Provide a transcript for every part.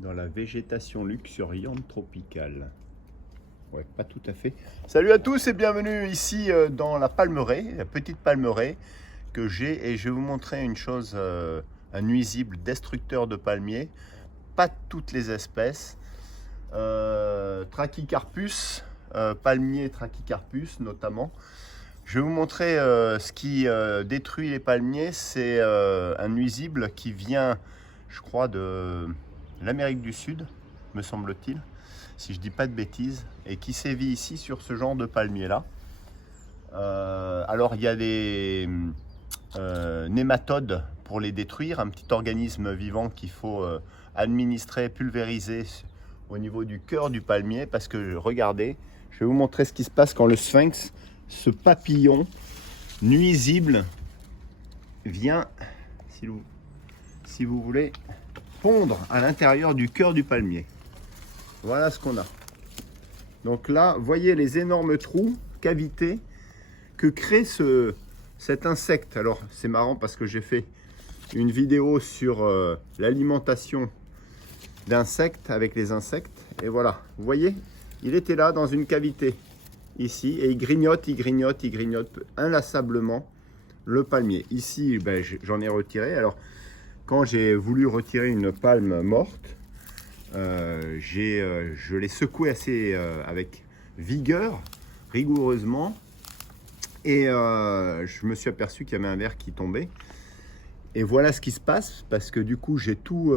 dans la végétation luxuriante tropicale. Ouais, pas tout à fait. Salut à tous et bienvenue ici dans la palmeraie, la petite palmeraie que j'ai, et je vais vous montrer une chose, un nuisible destructeur de palmiers, pas toutes les espèces, Trachycarpus, palmier Trachycarpus notamment. Je vais vous montrer ce qui détruit les palmiers. C'est un nuisible qui vient, je crois, de l'Amérique du Sud, me semble-t-il, si je dis pas de bêtises, et qui sévit ici sur ce genre de palmier là. Alors il y a des nématodes pour les détruire, un petit organisme vivant qu'il faut administrer, pulvériser au niveau du cœur du palmier, parce que regardez, je vais vous montrer ce qui se passe quand le sphinx, ce papillon nuisible, vient, si vous voulez, pondre à l'intérieur du cœur du palmier. Voilà ce qu'on a. Donc là, voyez les énormes trous, cavités que crée cet insecte. Alors c'est marrant parce que j'ai fait une vidéo sur l'alimentation d'insectes avec les insectes. Et voilà, vous voyez, il était là dans une cavité ici et il grignote inlassablement le palmier. Ici, ben, j'en ai retiré. Alors quand j'ai voulu retirer une palme morte, je l'ai secoué assez avec vigueur, rigoureusement, et je me suis aperçu qu'il y avait un verre qui tombait. Et voilà ce qui se passe, parce que du coup j'ai tout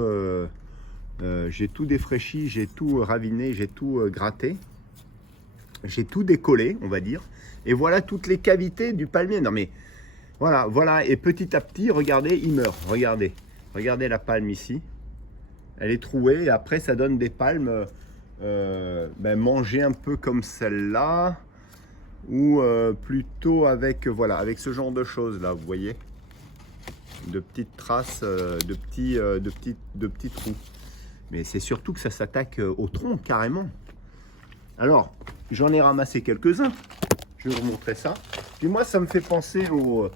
défraîchi, j'ai tout raviné, j'ai tout gratté, j'ai tout décollé, on va dire. Et voilà toutes les cavités du palmier. Non mais voilà, et petit à petit, regardez, il meurt. Regardez la palme ici. Elle est trouée, et après ça donne des palmes mangées un peu comme celle-là, ou plutôt avec, voilà, avec ce genre de choses là, vous voyez, de petites traces, de petits trous. Mais c'est surtout que ça s'attaque au tronc carrément. Alors, j'en ai ramassé quelques-uns, je vais vous montrer ça. Puis moi, ça me fait penser au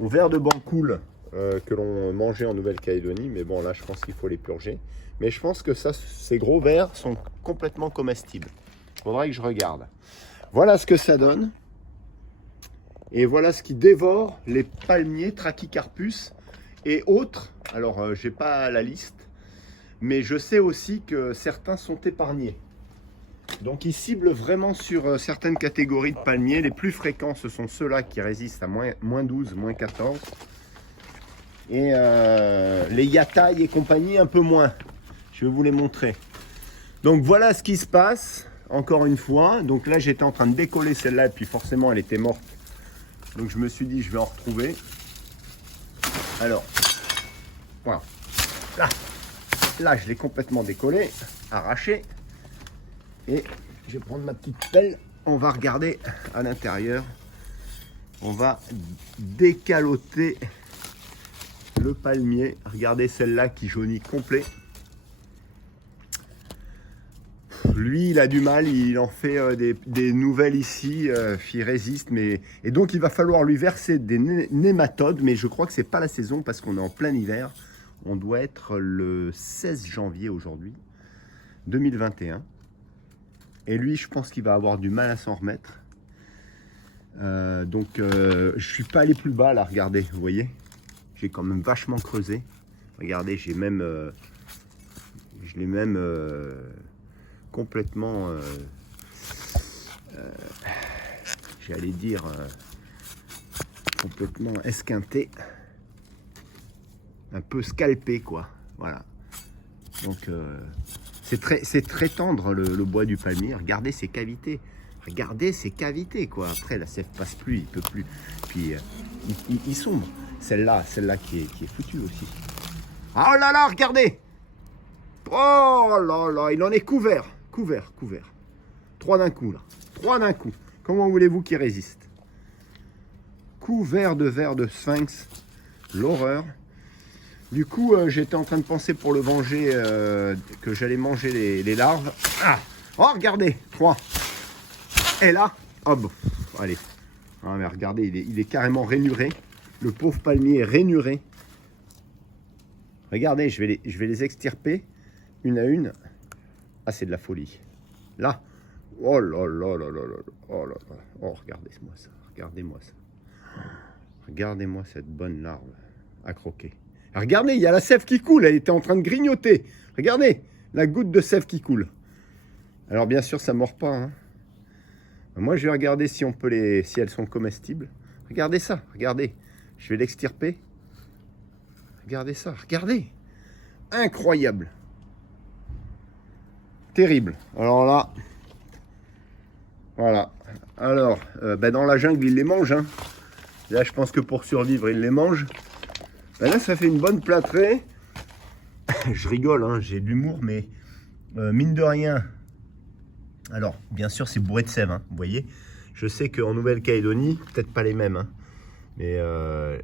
vers de Bancoul que l'on mangeait en Nouvelle-Calédonie. Mais bon, là, je pense qu'il faut les purger. Mais je pense que ça, ces gros vers sont complètement comestibles. Il faudrait que je regarde. Voilà ce que ça donne. Et voilà ce qui dévore les palmiers Trachycarpus et autres. Alors, j'ai pas la liste, mais je sais aussi que certains sont épargnés. Donc ils ciblent vraiment sur certaines catégories de palmiers. Les plus fréquents, ce sont ceux-là qui résistent à moins 12, moins 14. Et les yataï et compagnie, un peu moins. Je vais vous les montrer. Donc voilà ce qui se passe, encore une fois. Donc là, j'étais en train de décoller celle-là, et puis forcément, elle était morte. Donc je me suis dit, je vais en retrouver. Alors, voilà. Là je l'ai complètement décollé, arraché. Et je vais prendre ma petite pelle, on va regarder à l'intérieur. On va décaloter le palmier. Regardez celle-là qui jaunit complet. Lui, il a du mal, il en fait des nouvelles ici, il résiste. Et donc il va falloir lui verser des nématodes, mais je crois que c'est pas la saison parce qu'on est en plein hiver. On doit être le 16 janvier aujourd'hui, 2021. Et lui, je pense qu'il va avoir du mal à s'en remettre. Je suis pas allé plus bas là, regardez, vous voyez. J'ai quand même vachement creusé. Regardez, je l'ai même complètement, j'allais dire, complètement esquinté. Un peu scalpé, quoi. Voilà. Donc, c'est très tendre le bois du palmier. Regardez ces cavités. Regardez ces cavités, quoi. Après, la sève passe plus, il peut plus. Puis, il sombre. Celle-là qui est foutue aussi. Oh là là, regardez! Oh là là, il en est couvert. Couvert. 3 d'un coup, là. 3 d'un coup. Comment voulez-vous qu'il résiste? Couvert de vers de sphinx. L'horreur. Du coup, j'étais en train de penser pour le venger que j'allais manger les larves. Ah! Oh, regardez, 3. Et là, oh bon, allez. Ah, mais regardez, il est carrément rainuré. Le pauvre palmier est rainuré. Regardez, je vais les extirper. une à une. Ah, c'est de la folie. Là, oh là là là là là, oh là là, oh, regardez-moi ça, regardez-moi ça. Regardez-moi cette bonne larve à croquer. Regardez, il y a la sève qui coule, elle était en train de grignoter. Regardez, la goutte de sève qui coule. Alors bien sûr, ça ne mord pas, hein. Moi, je vais regarder si on peut si elles sont comestibles. Regardez ça, regardez. Je vais l'extirper. Regardez ça, regardez. Incroyable. Terrible. Alors là, voilà. Alors, dans la jungle, ils les mangent, hein. Là, je pense que pour survivre, ils les mangent. Là, ça fait une bonne plâtrée. Je rigole, hein, j'ai de l'humour, mais mine de rien. Alors, bien sûr, c'est bourré de sève, hein, vous voyez. Je sais qu'en Nouvelle-Calédonie, peut-être pas les mêmes, hein, mais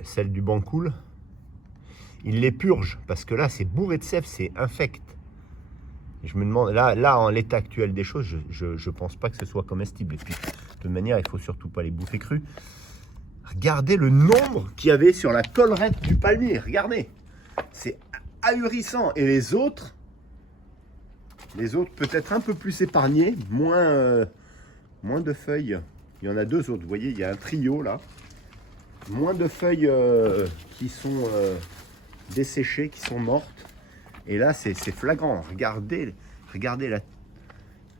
celle du Bancoul, ils les purgent, parce que là, c'est bourré de sève, c'est infect. Et je me demande, là, en l'état actuel des choses, je pense pas que ce soit comestible. Et puis, de toute manière, il faut surtout pas les bouffer crus. Regardez le nombre qu'il y avait sur la collerette du palmier, regardez. C'est ahurissant. Et les autres peut-être un peu plus épargnés, moins de feuilles. Il y en a deux autres, vous voyez, il y a un trio là. Moins de feuilles qui sont desséchées, qui sont mortes. Et là, c'est flagrant. Regardez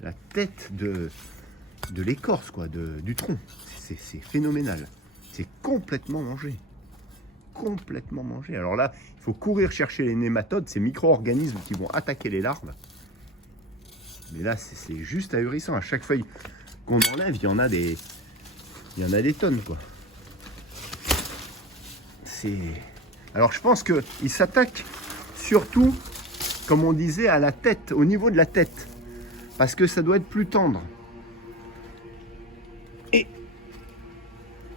la tête de l'écorce, quoi, du tronc. C'est phénoménal. C'est complètement mangé. Complètement mangé. Alors là, il faut courir chercher les nématodes, ces micro-organismes qui vont attaquer les larves. Mais là, c'est juste ahurissant. À chaque feuille qu'on enlève, il y en a des tonnes, quoi. Alors, je pense qu'ils s'attaquent surtout, comme on disait, à la tête, au niveau de la tête. Parce que ça doit être plus tendre.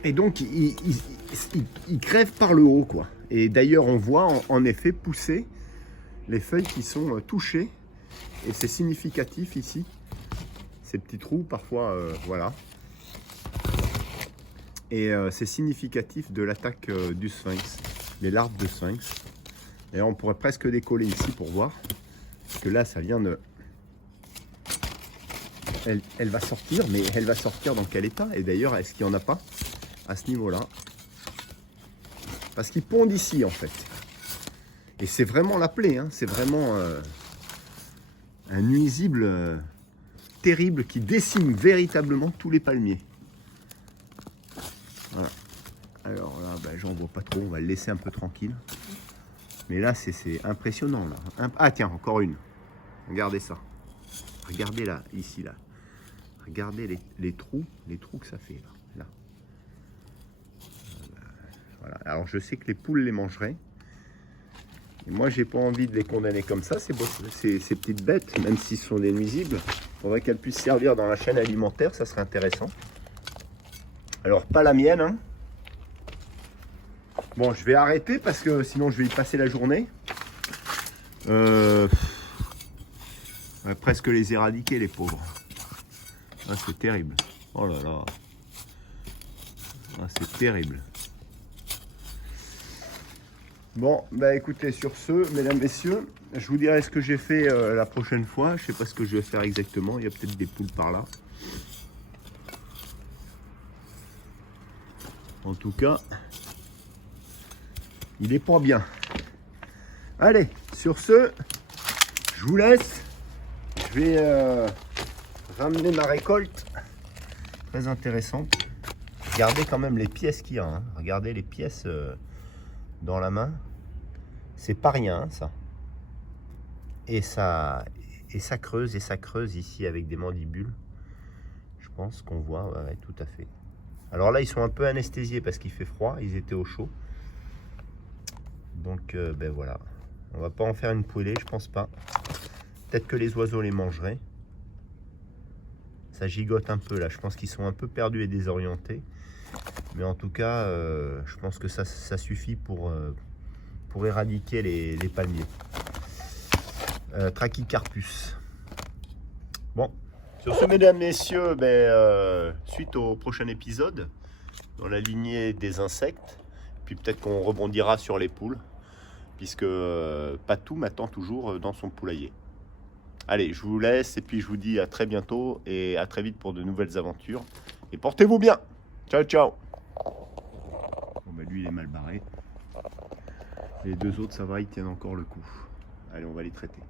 Et donc, ils crèvent par le haut, quoi. Et d'ailleurs, on voit en effet pousser les feuilles qui sont touchées. Et c'est significatif ici, ces petits trous parfois, voilà. Et c'est significatif de l'attaque du sphinx, les larves de sphinx. Et on pourrait presque décoller ici pour voir, parce que là ça vient de... Elle va sortir, mais elle va sortir dans quel état? Et d'ailleurs, est-ce qu'il n'y en a pas à ce niveau-là? Parce qu'ils pondent ici en fait. Et c'est vraiment la plaie, hein. C'est vraiment... un nuisible terrible qui décime véritablement tous les palmiers. Voilà. Alors là, j'en vois pas trop, on va le laisser un peu tranquille. Mais là, c'est impressionnant. Là. Ah tiens, encore une. Regardez ça. Regardez là, ici, là. Regardez les trous que ça fait là. Voilà. Alors je sais que les poules les mangeraient. Et moi, j'ai pas envie de les condamner comme ça, ces petites bêtes, même s'ils sont des nuisibles. Il faudrait qu'elles puissent servir dans la chaîne alimentaire, ça serait intéressant. Alors, pas la mienne, hein. Bon, je vais arrêter parce que sinon, je vais y passer la journée. Presque les éradiquer, les pauvres. Ah, c'est terrible. Oh là là. Ah, c'est terrible. Bon, bah écoutez, sur ce, mesdames, messieurs, je vous dirai ce que j'ai fait la prochaine fois. Je sais pas ce que je vais faire exactement. Il y a peut-être des poules par là. En tout cas, il est pas bien. Allez, sur ce, je vous laisse. Je vais ramener ma récolte. Très intéressante. Regardez quand même les pièces qu'il y a, hein. Regardez les pièces dans la main. C'est pas rien, ça. Et ça creuse ici avec des mandibules. Je pense qu'on voit, ouais, tout à fait. Alors là, ils sont un peu anesthésiés parce qu'il fait froid. Ils étaient au chaud. Donc, voilà. On va pas en faire une poêlée, je pense pas. Peut-être que les oiseaux les mangeraient. Ça gigote un peu là. Je pense qu'ils sont un peu perdus et désorientés. Mais en tout cas, je pense que ça suffit pour éradiquer les palmiers. Trachycarpus. Bon, sur ce, mesdames, messieurs, suite au prochain épisode, dans la lignée des insectes, puis peut-être qu'on rebondira sur les poules, puisque Patou m'attend toujours dans son poulailler. Allez, je vous laisse et puis je vous dis à très bientôt et à très vite pour de nouvelles aventures. Et portez-vous bien. Ciao, ciao. Bon, bah lui, il est mal barré. Les deux autres, ça va, ils tiennent encore le coup. Allez, on va les traiter.